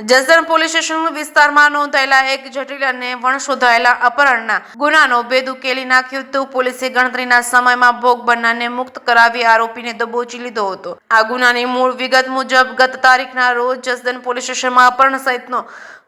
Jasdan police station વિસ્તારમાં નોંધાયેલા એક જટિલ અને વણશોધાયેલા અપહરણના ગુનાનો ભેદ ઉકેલી નાખ્યો હતો। પોલીસે ગણતરીના સમયમાં ભોગ બનનારને મુક્ત કરાવી આરોપીને દબોચી લીધો હતો। આ ગુનાની મૂળ વિગત મુજબ ગત તારીખના રોજ જસદણ પોલીસ સ્ટેશનમાં અપહરણ સહિતનો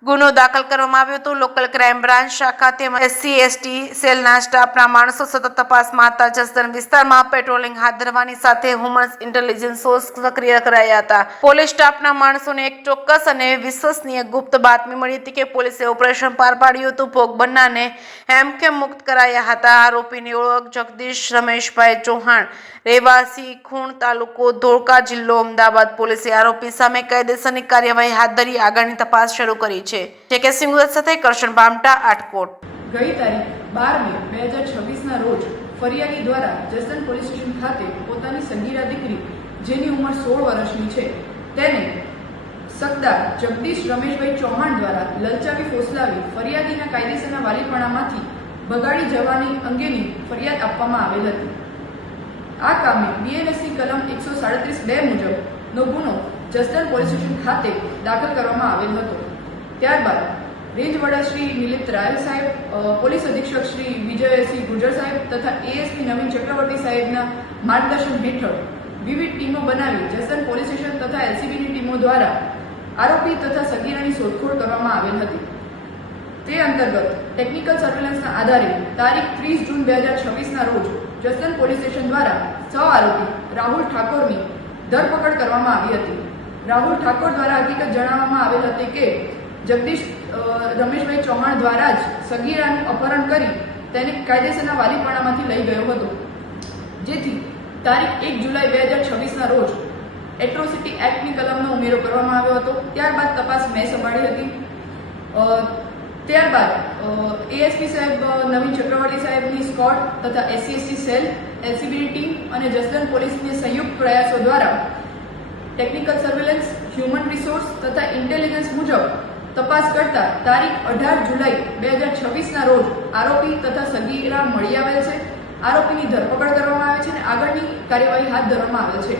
ગુનો દાખલ કરવામાં આવ્યો હતો। લોકલ ક્રાઇમ બ્રાન્ચ શાખા તેમજ SC/ST સેલના સ્ટાફના માણસો સતત તપાસમાં હતા। જસદણ વિસ્તારમાં પેટ્રોલિંગ હાથ ધરવાની સાથે હ્યુમન ઇન્ટેલિજન્સ સોર્સ સક્રિય કરાયા હતા। પોલીસ સ્ટાફના માણસોને એક ચોક્કસ અને વિશ્વસનીય ગુપ્ત બાતમી મળી હતી કે પોલીસે ઓપરેશન પાર પાડ્યું હતું। ભોગ બનનારને હેમખેમ મુક્ત કરાયા હતા। આરોપીની ઓળખ જગદીશ રમેશભાઈ ચૌહાણ, રહેવાસી ખૂણ, તાલુકો ધોળકા, જિલ્લો અમદાવાદ। પોલીસે આરોપી સામે કાયદેસરની કાર્યવાહી હાથ ધરી આગળની તપાસ શરૂ કરી છે। JK સિંગુરત સાથે કરશન બામટા, આટકોટ। ગઈ તારીખ 12 મે 2026 ના રોજ ફરિયાદી દ્વારા જસદણ પોલીસ સ્ટેશન ખાતે પોતાની સંગીરા દીકરી જેની ઉંમર 16 વર્ષની છે તેને સગદાર જગદીશ રમેશભાઈ ચૌહાણ દ્વારા લલચાવી ફોસલાવી ફરિયાદીના કાયદેસરના વાલીપણામાંથી ભગાડી જવાની અંગેની ફરિયાદ આપવામાં આવેલ હતી। આ કામે BNSની કલમ 137(2) મુજબનો ગુનો જસદણ પોલીસ સ્ટેશન ખાતે દાખલ કરવામાં આવેલ હતો। ત્યારબાદ રેન્જ વડા શ્રી નિલિત રાય સાહેબ, પોલીસ અધિક્ષક શ્રી વિજયસિંહ ગુર્જર સાહેબ તથા ASP નવીન ચક્રવર્તી સાહેબના માર્ગદર્શન હેઠળ વિવિધ ટીમો બનાવી જસદણ પોલીસ સ્ટેશન તથા LCBની ટીમો દ્વારા આરોપી તથા સગીરાની શોધખોળ કરવામાં આવેલ હતી। તે અંતર્ગત ટેકનિકલ સર્વેલન્સના આધારે તારીખ 30 જૂન 2026ના રોજ જસદણ પોલીસ સ્ટેશન દ્વારા સહ આરોપી રાહુલ ઠાકોરની ધરપકડ કરવામાં આવી હતી। રાહુલ ઠાકોર દ્વારા હકીકત જણાવવામાં આવેલ હતી કે જગદીશ રમેશભાઈ ચૌહાણ દ્વારા જ સગીરાનું અપહરણ કરી તેને કાયદેસરના વાલીપણામાંથી લઈ ગયો હતો, જેથી તારીખ 1 જુલાઈ 2026ના રોજ એટ્રોસિટી એક્ટની કલમનો ઉમેરો કરવામાં આવ્યો હતો। ત્યારબાદ તપાસ મેં સંભાળી હતી। ત્યારબાદ ASP સાહેબ નવીન ચક્રવર્તી સાહેબની સ્કોડ તથા SC/ST સેલ, LCBની ટીમ અને જસદણ પોલીસની સંયુક્ત પ્રયાસો દ્વારા ટેકનિકલ સર્વેલન્સ, હ્યુમન રિસોર્સ તથા ઇન્ટેલિજન્સ મુજબ તપાસ કરતા તારીખ 18 જુલાઈ 2026ના રોજ આરોપી તથા સગીરા મળી આવેલ છે। આરોપીની ધરપકડ કરવામાં આવે છે અને આગળની કાર્યવાહી હાથ ધરવામાં આવે છે।